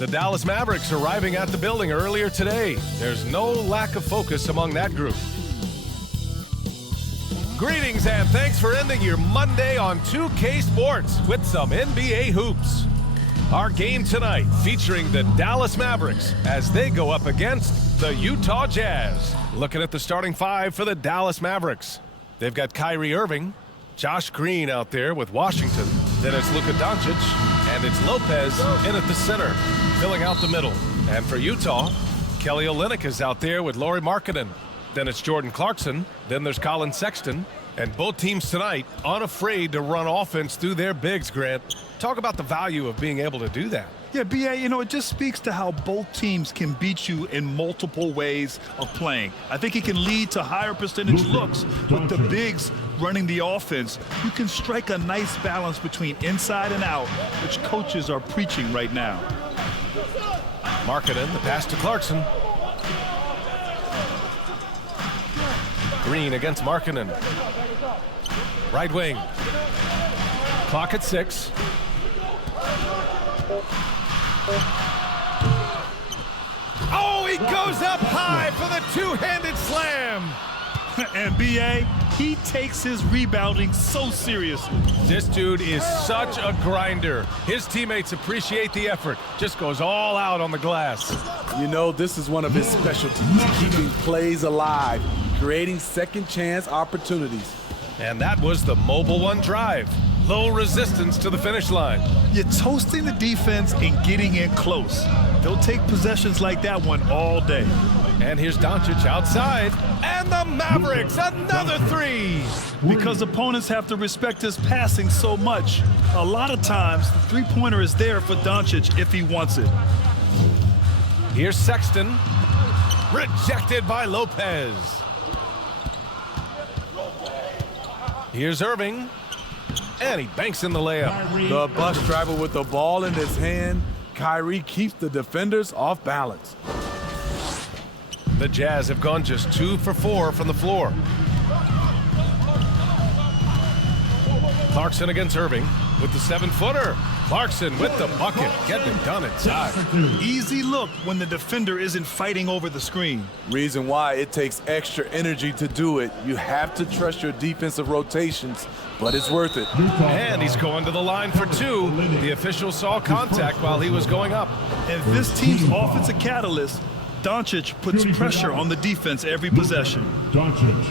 The Dallas Mavericks arriving at the building earlier today. There's no lack of focus among that group. Greetings and thanks for ending your Monday on 2K Sports with some NBA hoops. Our game tonight featuring the Dallas Mavericks as they go up against the Utah Jazz. Looking at the starting five for the Dallas Mavericks. They've got Kyrie Irving, Josh Green out there with Washington. Then it's Luka Doncic, and it's Lopez in at the center, filling out the middle. And for Utah, Kelly Olynyk is out there with Lauri Markkanen. Then it's Jordan Clarkson. Then there's Colin Sexton. And both teams tonight unafraid to run offense through their bigs, Grant. Talk about the value of being able to do that. Yeah, B.A., it just speaks to how both teams can beat you in multiple ways of playing. I think it can lead to higher percentage looks with the bigs running the offense. You can strike a nice balance between inside and out, which coaches are preaching right now. Markkanen, the pass to Clarkson. Green against Markkanen. Right wing. Clock at 6. Oh, he goes up high for the two-handed slam. And B.A., he takes his rebounding so seriously. This dude is such a grinder. His teammates appreciate the effort. Just goes all out on the glass. This is one of his specialties, keeping plays alive, creating second chance opportunities. And that was the Mobile One drive. Low resistance to the finish line. You're toasting the defense and getting in close. They'll take possessions like that one all day. And here's Doncic outside. And the Mavericks, another three. Because opponents have to respect his passing so much, a lot of times the three-pointer is there for Doncic if he wants it. Here's Sexton. Rejected by Lopez. Here's Irving. And he banks in the layup. The bus driver with the ball in his hand. Kyrie keeps the defenders off balance. The Jazz have gone just 2 for 4 from the floor. Clarkson against Irving with the 7-footer. Clarkson with the bucket, getting it done inside. Easy look when the defender isn't fighting over the screen. Reason why it takes extra energy to do it. You have to trust your defensive rotations, but it's worth it. And he's going to the line for 2. The official saw contact while he was going up. And this team's offensive catalyst, Doncic puts pressure on the defense every possession. Doncic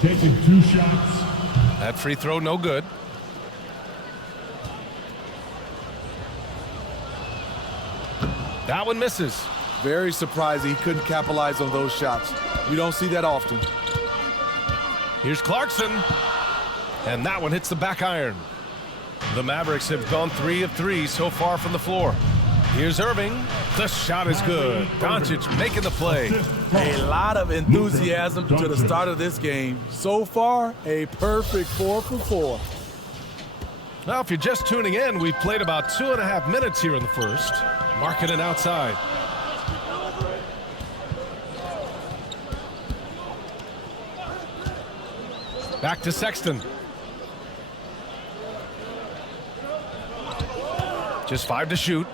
taking 2 shots. That free throw no good. That one misses. Very surprising he couldn't capitalize on those shots. You don't see that often. Here's Clarkson. And that one hits the back iron. The Mavericks have gone 3 of 3 so far from the floor. Here's Irving. The shot is good. Doncic making the play. A lot of enthusiasm to the start of this game. So far, a perfect 4 for 4. Now, if you're just tuning in, we've played about 2.5 minutes here in the first. Markkanen outside. Back to Sexton. Just 5 to shoot.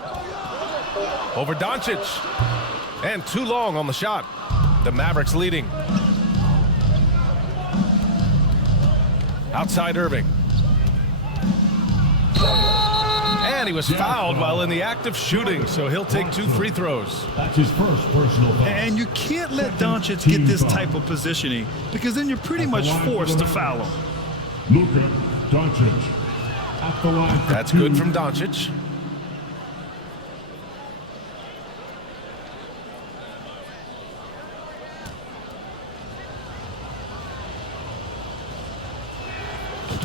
Over Doncic. And too long on the shot. The Mavericks leading. Outside Irving. And he was fouled while in the act of shooting, so he'll take 2 free throws. That's his first personal foul. And you can't let Doncic get this type of positioning because then you're pretty much forced to foul him. Luka Doncic at the line. That's good from Doncic.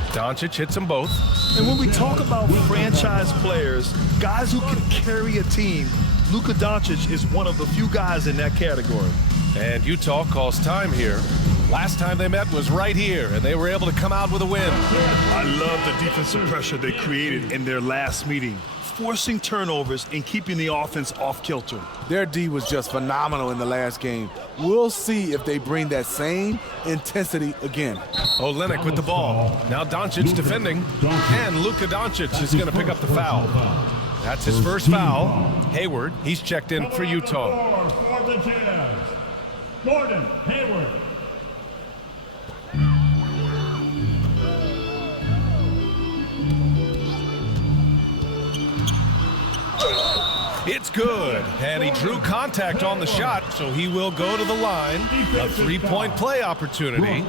Doncic hits them both. And when we talk about franchise players, guys who can carry a team, Luka Doncic is one of the few guys in that category. And Utah calls time here. Last time they met was right here, and they were able to come out with a win. I love the defensive pressure they created in their last meeting, forcing turnovers and keeping the offense off kilter. Their D was just phenomenal in the last game. We'll see if they bring that same intensity again. Olynyk with the ball. Now Doncic defending, and Luka Doncic is going to pick up the foul. That's his first foul. Hayward, he's checked in for Utah. For the Jazz, Gordon Hayward. It's good, and he drew contact on the shot, so he will go to the line. A three-point play opportunity.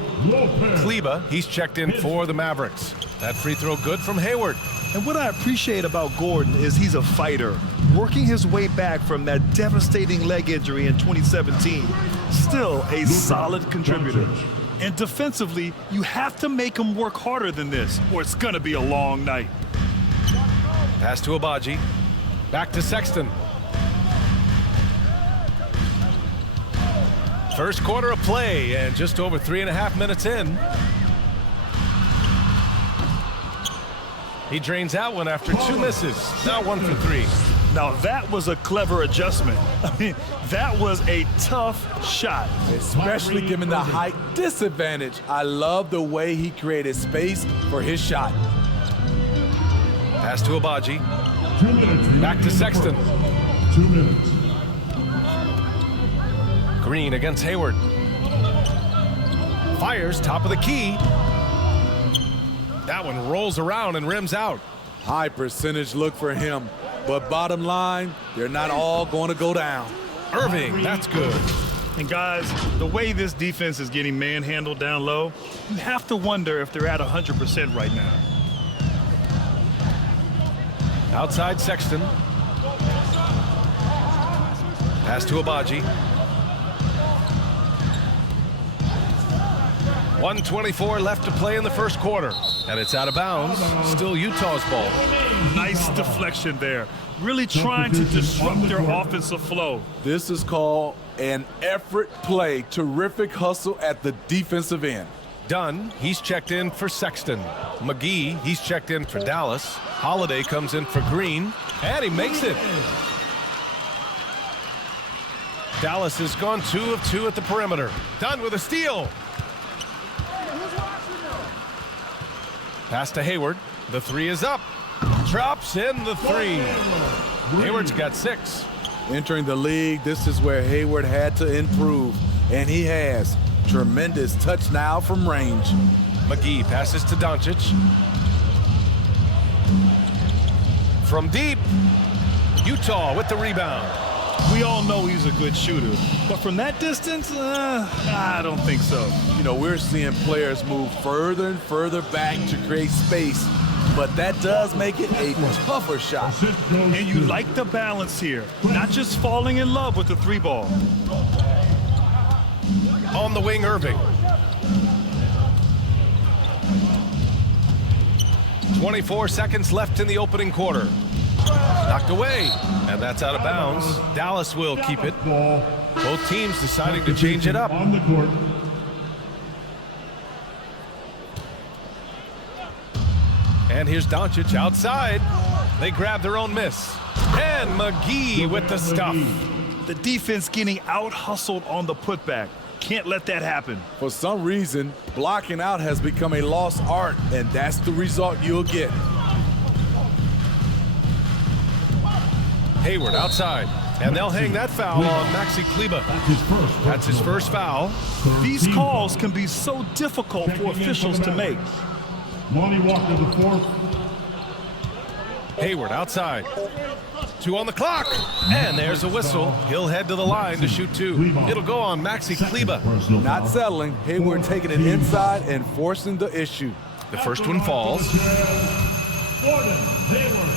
Kleba, he's checked in for the Mavericks. That free throw good from Hayward. And what I appreciate about Gordon is he's a fighter, working his way back from that devastating leg injury in 2017. Still a solid contributor. And defensively, you have to make him work harder than this, or it's going to be a long night. Pass to Abaji. Back to Sexton. First quarter of play, and just over 3.5 minutes in. He drains out one after 2 misses. Now 1 for 3. Now that was a clever adjustment. I mean, that was a tough shot. Especially given the height disadvantage. I love the way he created space for his shot. Pass to Abaji. 2 minutes. Back to Sexton. 2 minutes. Green against Hayward. Fires top of the key. That one rolls around and rims out. High percentage look for him. But bottom line, they're not all going to go down. Irving, that's good. And guys, the way this defense is getting manhandled down low, you have to wonder if they're at 100% right now. Outside Sexton. Pass to Abaji. 1:24 left to play in the first quarter. And it's out of bounds. Still Utah's ball. Nice deflection there. Really trying to disrupt their offensive flow. This is called an effort play. Terrific hustle at the defensive end. Dunn, he's checked in for Sexton. McGee, he's checked in for Dallas. Holiday comes in for Green, and he makes it. Dallas has gone 2 of 2 at the perimeter. Dunn with a steal. Pass to Hayward. The 3 is up. Drops in the 3. Hayward's got 6. Entering the league, this is where Hayward had to improve, and he has. Tremendous touch now from range. McGee passes to Doncic. From deep, Utah with the rebound. We all know he's a good shooter, but from that distance, I don't think so. You know, we're seeing players move further and further back to create space, but that does make it a tougher shot. And you like the balance here, not just falling in love with the 3 ball. On the wing, Irving. 24 seconds left in the opening quarter. Knocked away, and that's out of bounds. Dallas will keep it. Both teams deciding to change it up. On the court. And here's Doncic outside. They grab their own miss. And McGee with the stuff. The defense getting out-hustled on the putback. Can't let that happen. For some reason, blocking out has become a lost art, and that's the result you'll get. Hayward outside. And they'll hang that foul on Maxi Kleba. That's his first foul. These calls can be so difficult for officials to make. Lonnie Walker, the 4th. Hayward outside. 2 on the clock. And there's a whistle. He'll head to the line to shoot 2. It'll go on Maxi Kleba. Not settling. Hayward taking it inside and forcing the issue. The first one falls. Gordon Hayward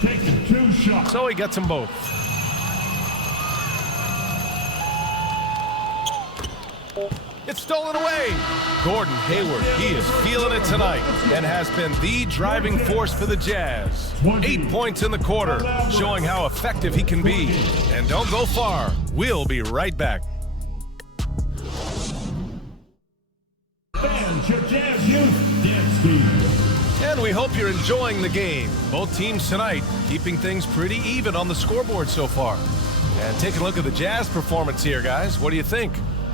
taking 2 shots. So he gets them both. It's stolen away. Gordon Hayward, he is feeling it tonight and has been the driving force for the Jazz. 8 points in the quarter, showing how effective he can be. And don't go far. We'll be right back. Fans, your Jazz Youth Dance Team. And we hope you're enjoying the game. Both teams tonight keeping things pretty even on the scoreboard so far. And take a look at the Jazz performance here, guys. What do you think?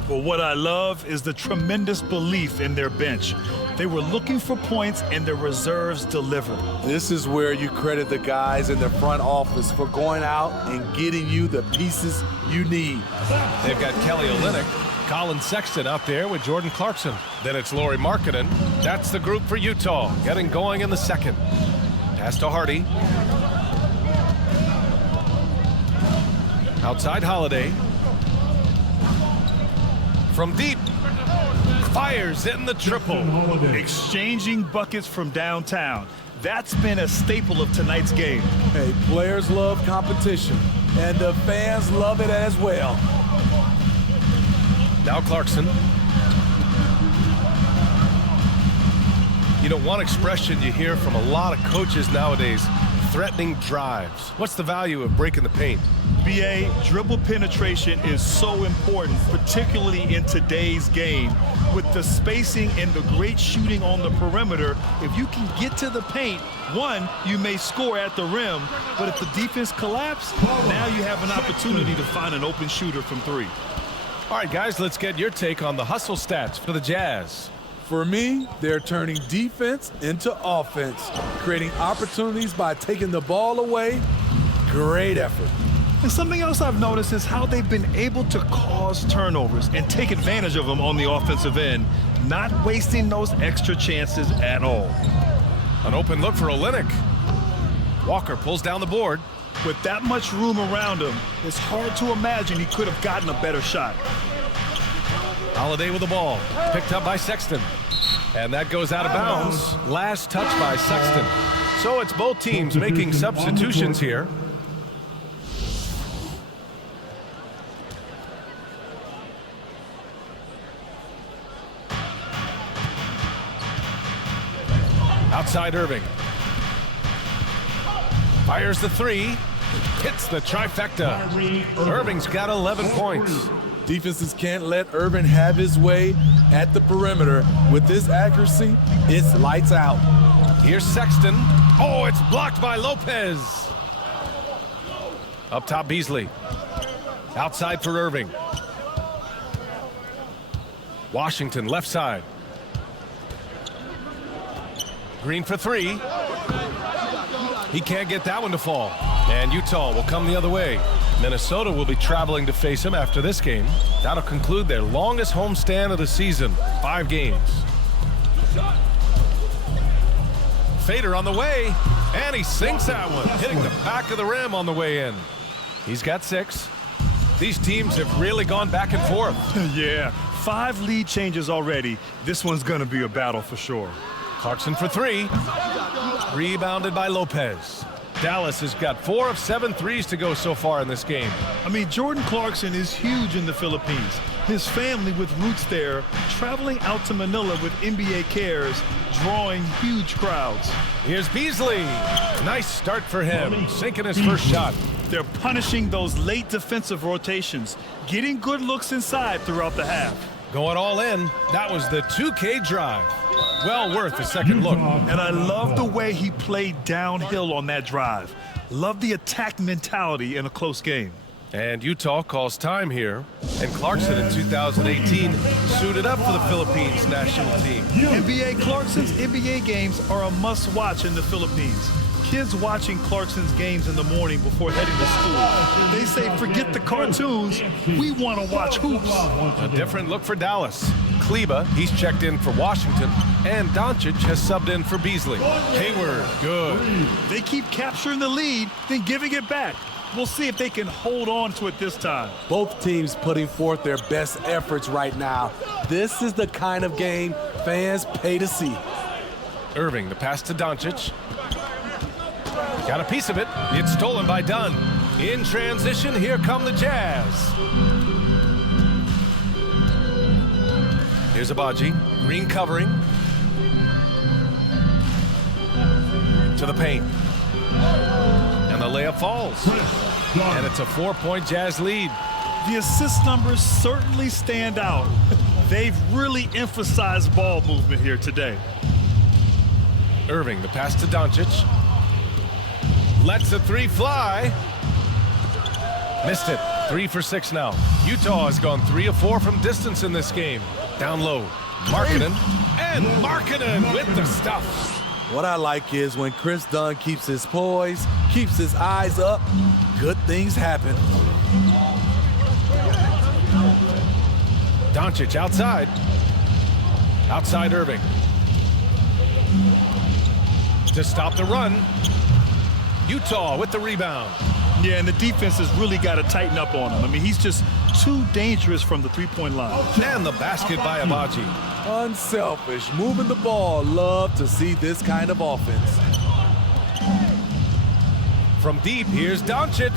Well, what I love is the tremendous belief in their bench. They were looking for points, and their reserves delivered. This is where you credit the guys in the front office for going out and getting you the pieces you need. They've got Kelly Olynyk, Colin Sexton out there with Jordan Clarkson. Then it's Lauri Markkanen. That's the group for Utah, getting going in the second. Pass to Hardy. Outside Holiday. From deep. Fires in the triple. Exchanging buckets from downtown. That's been a staple of tonight's game. Hey, players love competition, and the fans love it as well. Now Clarkson. You know, one expression you hear from a lot of coaches nowadays, threatening drives. What's the value of breaking the paint? BA, dribble penetration is so important, particularly in today's game. With the spacing and the great shooting on the perimeter, if you can get to the paint, one, you may score at the rim, but if the defense collapses, now you have an opportunity to find an open shooter from three. All right, guys, let's get your take on the hustle stats for the Jazz. For me, they're turning defense into offense, creating opportunities by taking the ball away. Great effort. And something else I've noticed is how they've been able to cause turnovers and take advantage of them on the offensive end, not wasting those extra chances at all. An open look for Olynyk. Walker pulls down the board. With that much room around him, it's hard to imagine he could have gotten a better shot. Holiday with the ball, picked up by Sexton. And that goes out of bounds. Last touch by Sexton. So it's both teams making substitutions here. Outside Irving. Fires the three. Hits the trifecta. Irving's got 11 points. Defenses can't let Irving have his way at the perimeter. With this accuracy, it's lights out. Here's Sexton. Oh, it's blocked by Lopez. Up top, Beasley. Outside for Irving. Washington, left side. Green for three. He can't get that one to fall. And Utah will come the other way. Minnesota will be traveling to face him after this game. That'll conclude their longest homestand of the season, 5 games. Fader on the way, and he sinks that one, hitting the back of the rim on the way in. He's got 6. These teams have really gone back and forth. Yeah, 5 lead changes already. This one's going to be a battle for sure. Clarkson for 3. Rebounded by Lopez. Dallas has got 4 of 7 threes to go so far in this game. I mean, Jordan Clarkson is huge in the Philippines. His family with roots there, traveling out to Manila with NBA cares, drawing huge crowds. Here's Beasley. Nice start for him, sinking his first shot. They're punishing those late defensive rotations, getting good looks inside throughout the half. Going all in. That was the 2K drive. Well worth a second look. And I love the way he played downhill on that drive. Love the attack mentality in a close game. And Utah calls time here. And Clarkson in 2018 suited up for the Philippines national team. NBA Clarkson's NBA games are a must-watch in the Philippines. Kids watching Clarkson's games in the morning before heading to school. They say, forget the cartoons, we want to watch hoops. A different look for Dallas. Kleba, he's checked in for Washington, and Doncic has subbed in for Beasley. Hayward, good. They keep capturing the lead, then giving it back. We'll see if they can hold on to it this time. Both teams putting forth their best efforts right now. This is the kind of game fans pay to see. Irving, the pass to Doncic. Got a piece of it. It's stolen by Dunn. In transition, here come the Jazz. Here's Abaji. Green covering. To the paint. And the layup falls. And it's a 4-point Jazz lead. The assist numbers certainly stand out. They've really emphasized ball movement here today. Irving, the pass to Doncic. Lets the 3 fly. Missed it. 3 for 6 now. Utah has gone 3 of 4 from distance in this game. Down low, Markkanen, and Markkanen with the stuff. What I like is when Chris Dunn keeps his poise, keeps his eyes up, good things happen. Doncic outside. Outside Irving. To stop the run. Utah with the rebound. Yeah, and the defense has really got to tighten up on him. I mean, he's just too dangerous from the three-point line. And the basket by Abaji. Unselfish, moving the ball. Love to see this kind of offense. From deep, here's Doncic.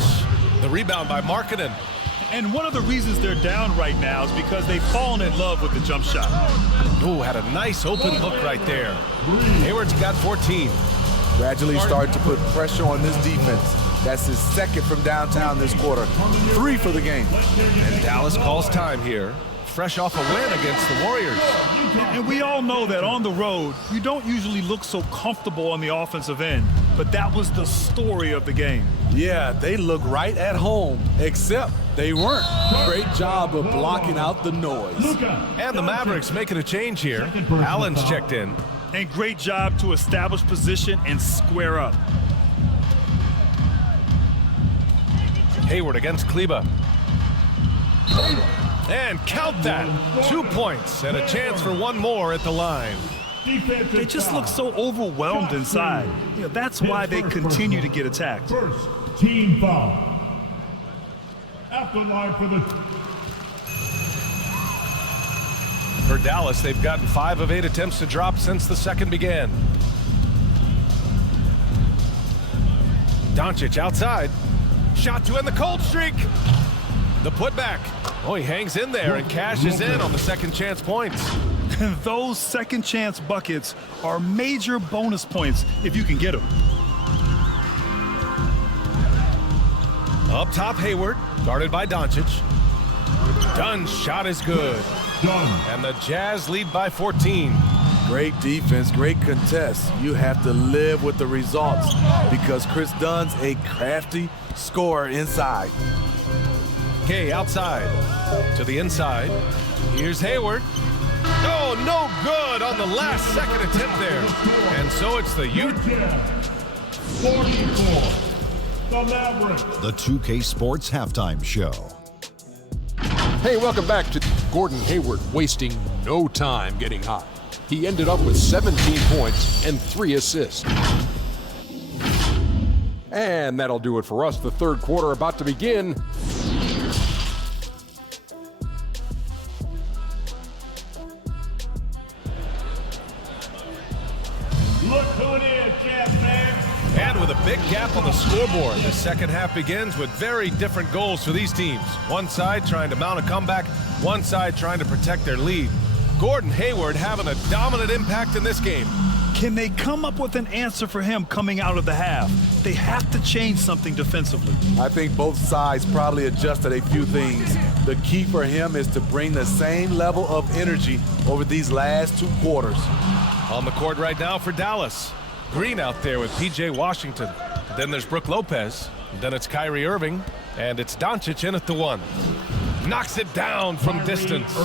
The rebound by Markkanen. And one of the reasons they're down right now is because they've fallen in love with the jump shot. Ooh, had a nice open look right there. Hayward's got 14. Gradually starting to put pressure on this defense. That's his second from downtown this quarter. 3 for the game. And Dallas calls time here. Fresh off a win against the Warriors. And we all know that on the road, you don't usually look so comfortable on the offensive end. But that was the story of the game. Yeah, they look right at home, except they weren't. Great job of blocking out the noise. And the Mavericks making a change here. Allen's checked in. And great job to establish position and square up. Hayward against Kleba. And count that. 2 points and a chance for one more at the line. They just look so overwhelmed inside. You know, that's why they continue to get attacked. First team foul. After line for the... For Dallas, they've gotten 5 of 8 attempts to drop since the second began. Doncic outside. Shot to end the cold streak. The putback. Oh, he hangs in there and cashes in on the second chance points. And those second chance buckets are major bonus points if you can get them. Up top, Hayward, guarded by Doncic. Dunn's shot is good. And the Jazz lead by 14. Great defense, great contest. You have to live with the results because Chris Dunn's a crafty scorer inside. Kay outside to the inside. Here's Hayward. Oh, no good on the last second attempt there. And so it's the Ute. 44. The Mavericks. The 2K Sports Halftime Show. Hey, welcome back to Gordon Hayward, wasting no time getting hot. He ended up with 17 points and 3 assists. And that'll do it for us. The third quarter about to begin. Look who it is, champ man. And with a big gap on the scoreboard, the second half begins with very different goals for these teams. One side trying to mount a comeback, one side trying to protect their lead. Gordon Hayward having a dominant impact in this game. Can they come up with an answer for him coming out of the half? They have to change something defensively. I think both sides probably adjusted a few things. The key for him is to bring the same level of energy over these last 2 quarters. On the court right now for Dallas. Green out there with P.J. Washington. Then there's Brook Lopez. Then it's Kyrie Irving. And it's Doncic in at the 1. Knocks it down from distance.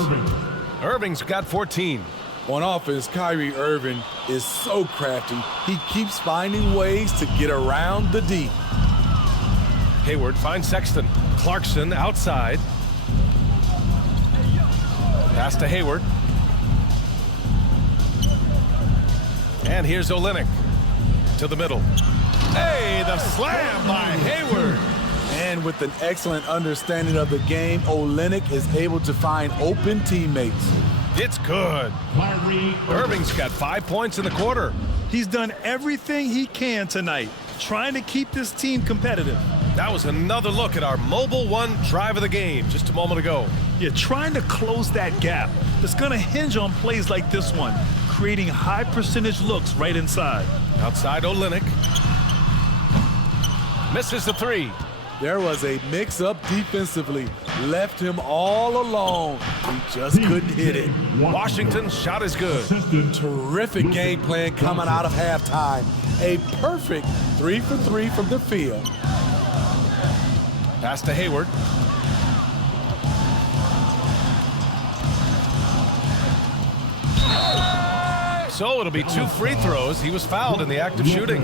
Irving's got 14. On offense, Kyrie Irving is so crafty. He keeps finding ways to get around the D. Hayward finds Sexton. Clarkson outside. Pass to Hayward. And here's Olynyk to the middle. Hey, the slam by Hayward. And with an excellent understanding of the game, Olynyk is able to find open teammates. It's good. Irving's got 5 points in the quarter. He's done everything he can tonight, trying to keep this team competitive. That was another look at our Mobile One drive of the game just a moment ago. You're trying to close that gap. It's going to hinge on plays like this one, creating high percentage looks right inside. Outside Olynyk. Misses the 3. There was a mix-up defensively. Left him all alone. He just couldn't hit it. Washington's shot is good. Terrific game plan coming out of halftime. A perfect 3 for 3 from the field. Pass to Hayward. So it'll be 2 free throws. He was fouled in the act of shooting.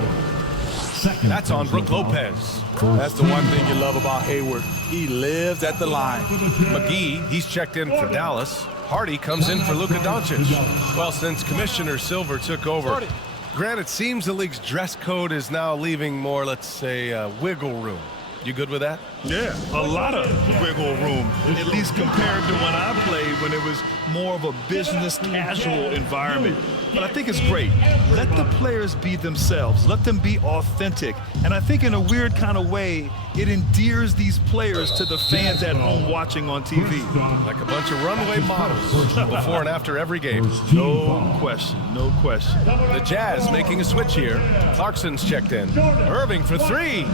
That's on Brook Lopez. That's the one thing you love about Hayward. He lives at the line. McGee, he's checked in for Dallas. Hardy comes in for Luka Doncic. Well, since Commissioner Silver took over, Grant, it seems the league's dress code is now leaving more, let's say, wiggle room. You good with that? Yeah, a lot of wiggle room, at least compared to when I played, when it was more of a business casual environment. But I think it's great. Let the players be themselves. Let them be authentic. And I think in a weird kind of way, it endears these players to the fans at home watching on TV. Like a bunch of runway models before and after every game. No question, no question. The Jazz making a switch here. Clarkson's checked in. Irving for 3.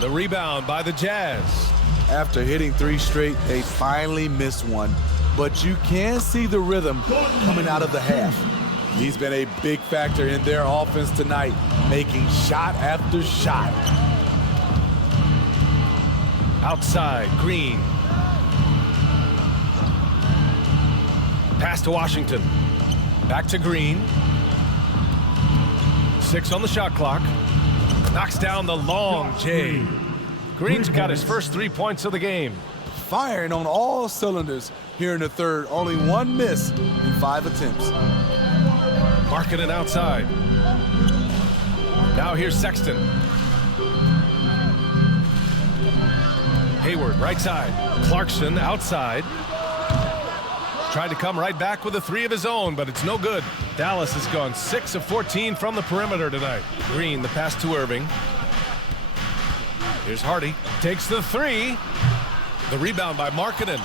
The rebound by the Jazz. After hitting 3 straight, they finally missed one. But you can see the rhythm coming out of the half. He's been a big factor in their offense tonight, making shot after shot. Outside, Green. Pass to Washington. Back to Green. 6 on the shot clock. Knocks down the long J. Green's got his first 3 points of the game. Firing on all cylinders here in the third. Only 1 miss in 5 attempts. Markkanen outside. Now here's Sexton. Hayward right side. Clarkson outside. Tried to come right back with a 3 of his own, but it's no good. Dallas has gone 6 of 14 from the perimeter tonight. Green, the pass to Irving. Here's Hardy. Takes the 3. The rebound by Markkanen.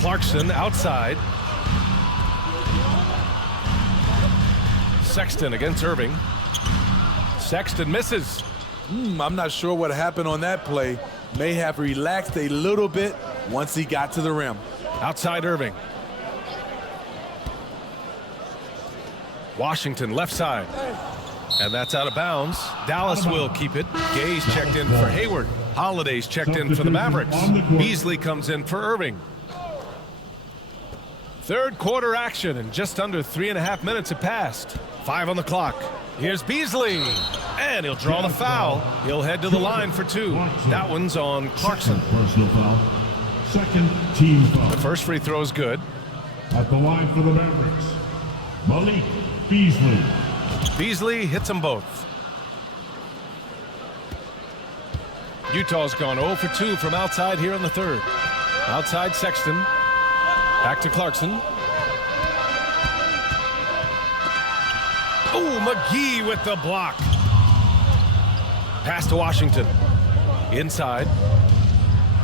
Clarkson outside. Sexton against Irving. Sexton misses. I'm not sure what happened on that play. May have relaxed a little bit once he got to the rim. Outside Irving. Washington left side. And that's out of bounds. Dallas will keep it. Gay's checked in for Hayward. Holiday's checked in for the Mavericks. Beasley comes in for Irving. Third quarter action, and just under 3.5 minutes have passed. 5 on the clock. Here's Beasley. And he'll draw the foul. He'll head to the line for 2. That one's on Clarkson. Personal foul. Second team foul. The first free throw is good. At the line for the Mavericks, Malik Beasley. Beasley hits them both. Utah's gone 0 for 2 from outside here in the third. Outside Sexton. Back to Clarkson. Oh, McGee with the block. Pass to Washington. Inside.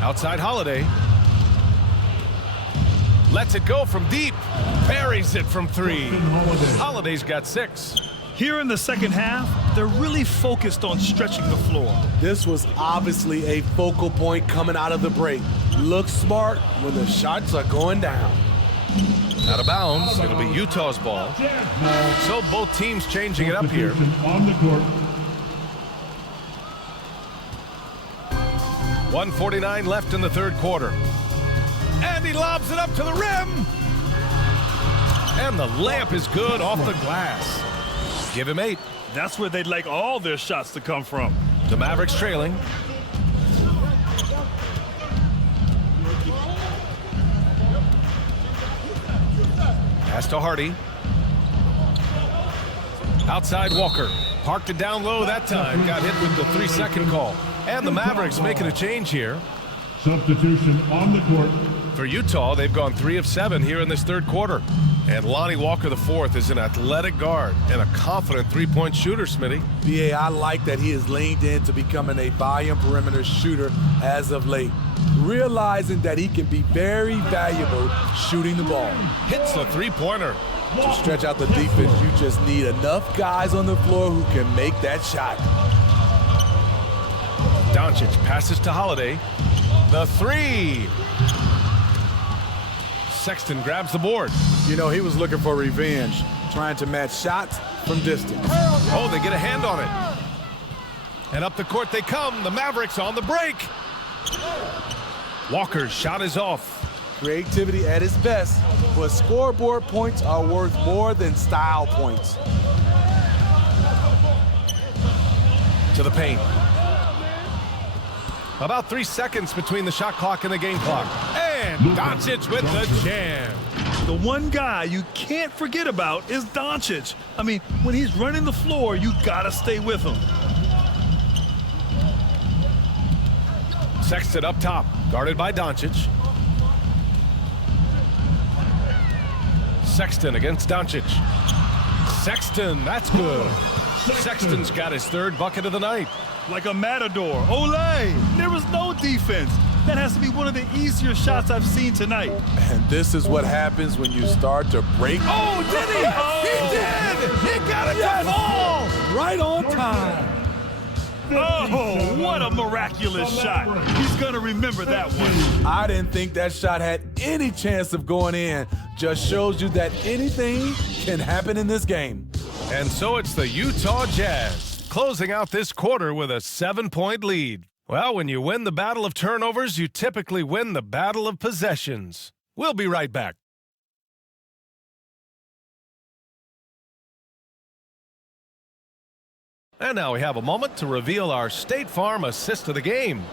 Outside Holiday. Lets it go from deep. Buries it from 3. Holiday's got 6. Here in the second half, they're really focused on stretching the floor. This was obviously a focal point coming out of the break. Look smart when the shots are going down. Out of bounds. It'll be Utah's ball. So both teams changing it up here. On the court. 1:49 left in the third quarter. And he lobs it up to the rim. And the layup is good off the glass. Give him 8. That's where they'd like all their shots to come from. The Mavericks trailing. Pass to Hardy. Outside Walker. Parked it down low that time. Got hit with the 3-second call. And the Mavericks making a change here. Substitution on the court. For Utah, they've gone 3 of 7 here in this third quarter. And Lonnie Walker IV is an athletic guard and a confident 3-point shooter, Smitty. BA, I like that he has leaned into becoming a volume perimeter shooter as of late, realizing that he can be very valuable shooting the ball. Hits the 3-pointer. To stretch out the defense, you just need enough guys on the floor who can make that shot. Doncic passes to Holiday. The 3. Sexton grabs the board. You know, he was looking for revenge, trying to match shots from distance. Oh, they get a hand on it. And up the court they come. The Mavericks on the break. Walker's shot is off. Creativity at its best, but scoreboard points are worth more than style points. To the paint. About 3 seconds between the shot clock and the game clock. And Doncic with the jam. The one guy you can't forget about is Doncic. I mean, when he's running the floor, you gotta stay with him. Sexton up top, guarded by Doncic. Sexton against Doncic. Sexton, that's good. Sexton's got his 3rd bucket of the night. Like a matador. Olé! There was no defense. That has to be one of the easier shots I've seen tonight. And this is what happens when you start to break. Oh, did he? He did! He got it to fall! Right on time. Oh, what a miraculous shot. He's going to remember that one. I didn't think that shot had any chance of going in. Just shows you that anything can happen in this game. And so it's the Utah Jazz, closing out this quarter with a 7-point lead. Well, when you win the battle of turnovers, you typically win the battle of possessions. We'll be right back. And now we have a moment to reveal our State Farm assist of the game.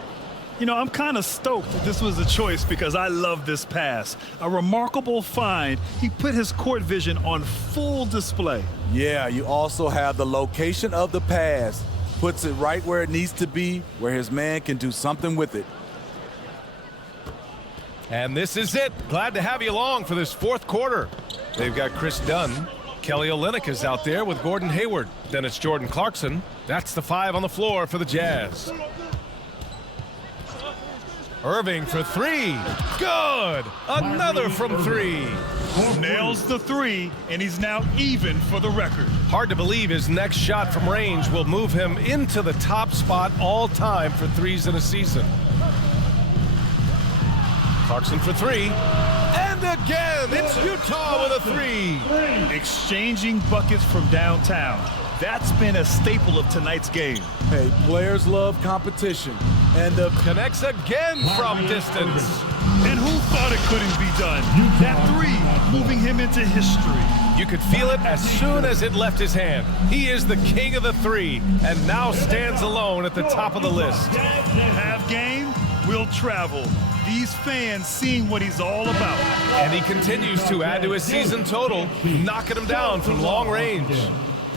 You know, I'm kind of stoked that this was a choice because I love this pass. A remarkable find. He put his court vision on full display. Yeah, you also have the location of the pass. Puts it right where it needs to be, where his man can do something with it. And this is it. Glad to have you along for this 4th quarter. They've got Chris Dunn. Kelly Olynyk is out there with Gordon Hayward. Then it's Jordan Clarkson. That's the 5 on the floor for the Jazz. Irving for 3. Good. Another from 3. Nails the 3, and he's now even for the record. Hard to believe his next shot from range will move him into the top spot all time for threes in a season. Clarkson for 3. And again, it's Utah with a 3. Exchanging buckets from downtown. That's been a staple of tonight's game. Hey, players love competition. And connects again from distance. And who thought it couldn't be done? That 3 moving him into history. You could feel it as soon as it left his hand. He is the king of the 3 and now stands alone at the top of the list. Have game, will travel. These fans seeing what he's all about. And he continues to add to his season total, knocking him down from long range.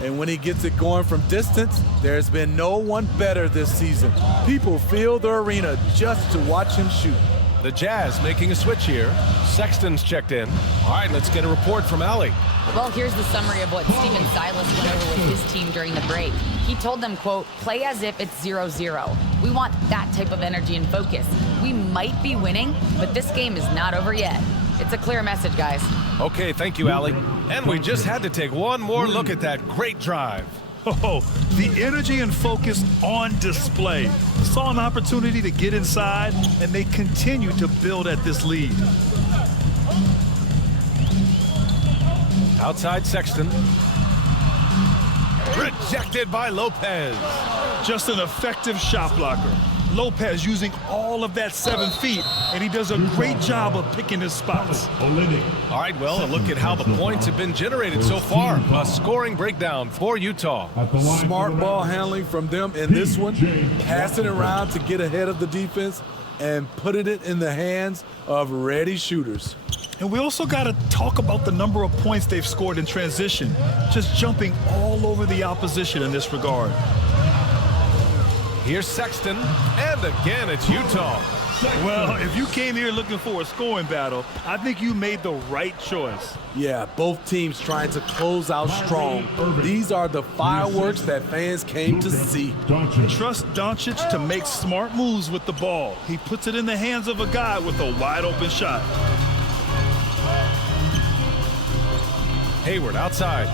And when he gets it going from distance, there's been no one better this season. People fill the arena just to watch him shoot. The Jazz making a switch here. Sexton's checked in. All right, let's get a report from Allie. Well, here's the summary of what Steven Silas went over with his team during the break. He told them, quote, play as if it's 0-0. We want that type of energy and focus. We might be winning, but this game is not over yet. It's a clear message, guys. Okay, thank you, Allie. And we just had to take one more look at that great drive. Oh, the energy and focus on display. Saw an opportunity to get inside, and they continue to build at this lead. Outside Sexton. Rejected by Lopez. Just an effective shot blocker. Lopez using all of that 7 feet, and he does a great job of picking his spots. All right, well, a look at how the points have been generated so far. A scoring breakdown for Utah. Smart ball handling from them in this one. Passing around to get ahead of the defense and putting it in the hands of ready shooters. And we also got to talk about the number of points they've scored in transition. Just jumping all over the opposition in this regard. Here's Sexton, and again it's Utah. Well, if you came here looking for a scoring battle, I think you made the right choice. Yeah, both teams trying to close out strong. These are the fireworks that fans came to see. Trust Doncic to make smart moves with the ball. He puts it in the hands of a guy with a wide open shot. Hayward outside.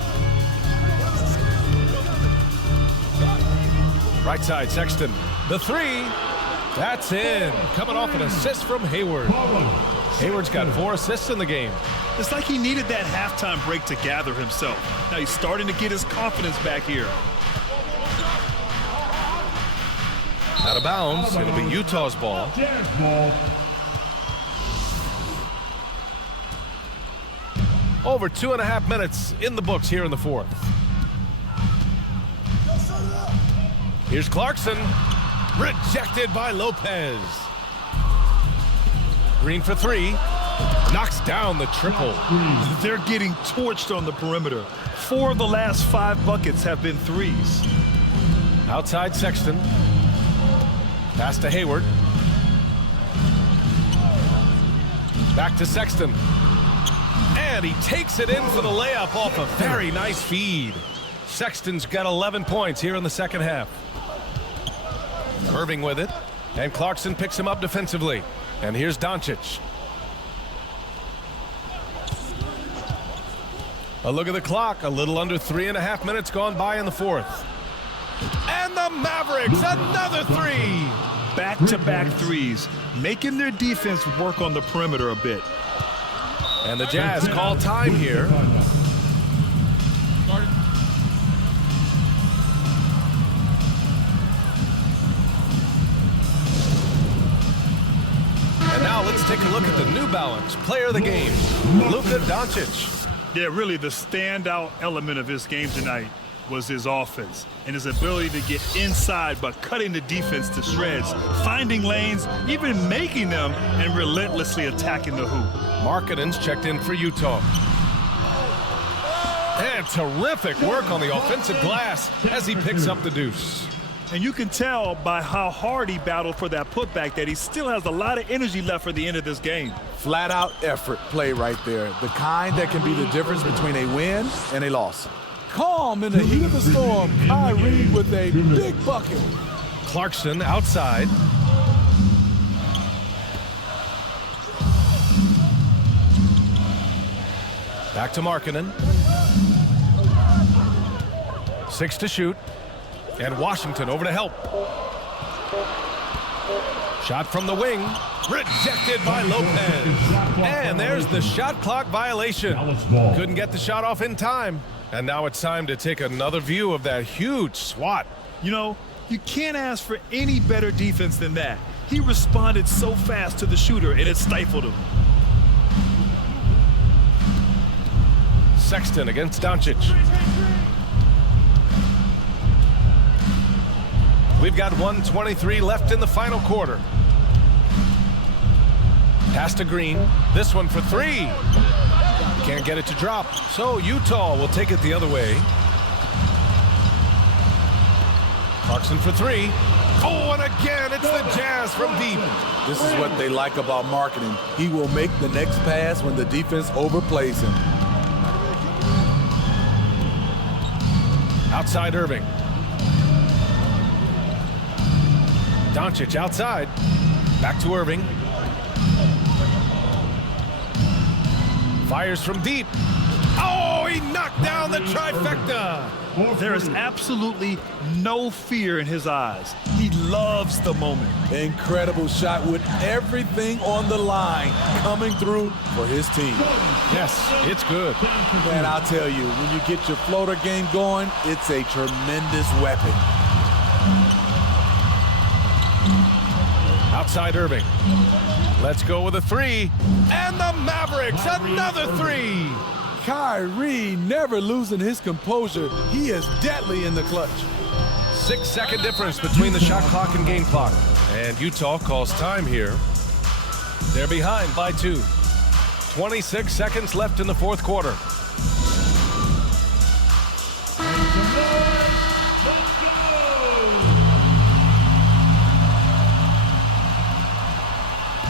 Right side, Sexton. The 3. That's in. Coming off an assist from Hayward. Hayward's got 4 assists in the game. It's like he needed that halftime break to gather himself. Now he's starting to get his confidence back here. Out of bounds. It'll be Utah's ball. Over 2.5 minutes in the books here in the fourth. Here's Clarkson. Rejected by Lopez. Green for three. Knocks down the triple. They're getting torched on the perimeter. 4 of the last 5 buckets have been threes. Outside Sexton. Pass to Hayward. Back to Sexton. And he takes it in for the layup off a very nice feed. Sexton's got 11 points here in the second half. Irving with it. And Clarkson picks him up defensively. And here's Doncic. A look at the clock. A little under 3.5 minutes gone by in the fourth. And the Mavericks, another three. Back-to-back threes, making their defense work on the perimeter a bit. And the Jazz call time here. And now let's take a look at the New Balance player of the game, Luka Doncic. Yeah, really the standout element of his game tonight was his offense and his ability to get inside by cutting the defense to shreds, finding lanes, even making them, and relentlessly attacking the hoop. Markkanen's checked in for Utah. And terrific work on the offensive glass as he picks up the deuce. And you can tell by how hard he battled for that putback that he still has a lot of energy left for the end of this game. Flat out effort play right there. The kind that can be the difference between a win and a loss. Calm in the heat of the storm. Kyrie with a big bucket. Clarkson outside. Back to Markkanen. 6 to shoot. And Washington over to help. Shot from the wing. Rejected by Lopez. And there's the shot clock violation. Couldn't get the shot off in time. And now it's time to take another view of that huge swat. You know, you can't ask for any better defense than that. He responded so fast to the shooter, and it stifled him. Sexton against Doncic. We've got 1:23 left in the final quarter. Pass to Green. This one for three. Can't get it to drop, so Utah will take it the other way. Clarkson for three. Oh, and again, it's the Jazz from deep. This is what they like about Markkanen. He will make the next pass when the defense overplays him. Outside Irving. Doncic outside. Back to Irving. Fires from deep. Oh, he knocked down the trifecta. There is absolutely no fear in his eyes. He loves the moment. Incredible shot with everything on the line coming through for his team. Yes, it's good. And I'll tell you, when you get your floater game going, it's a tremendous weapon. Outside Irving. Let's go with a three. And the Mavericks, another three. Kyrie never losing his composure. He is deadly in the clutch. 6-second difference between the shot clock and game clock. And Utah calls time here. They're behind by 2. 26 seconds left in the fourth quarter.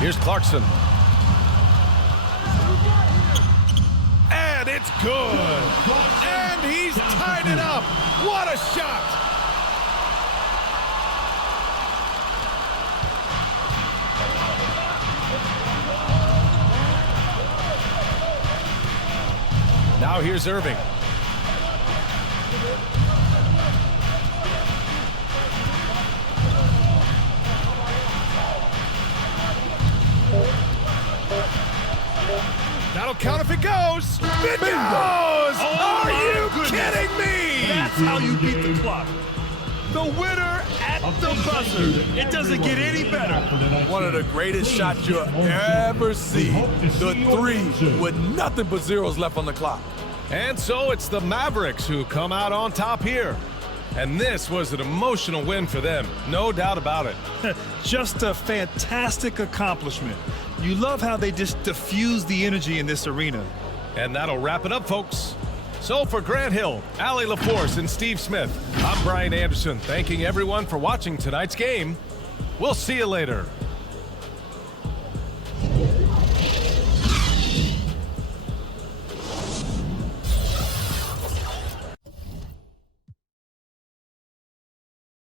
Here's Clarkson. And it's good. And he's tied it up. What a shot. Now here's Irving. That'll count if it goes. It goes! Oh, are you kidding me? That's how you beat the clock. The winner at The buzzer. It doesn't get any better. One of the greatest shots you'll ever see. The three with nothing but zeros left on the clock. And so it's the Mavericks who come out on top here. And this was an emotional win for them, no doubt about it. Just a fantastic accomplishment. You love how they just diffuse the energy in this arena. And that'll wrap it up, folks. So for Grant Hill, Allie LaForce, and Steve Smith, I'm Brian Anderson, thanking everyone for watching tonight's game. We'll see you later.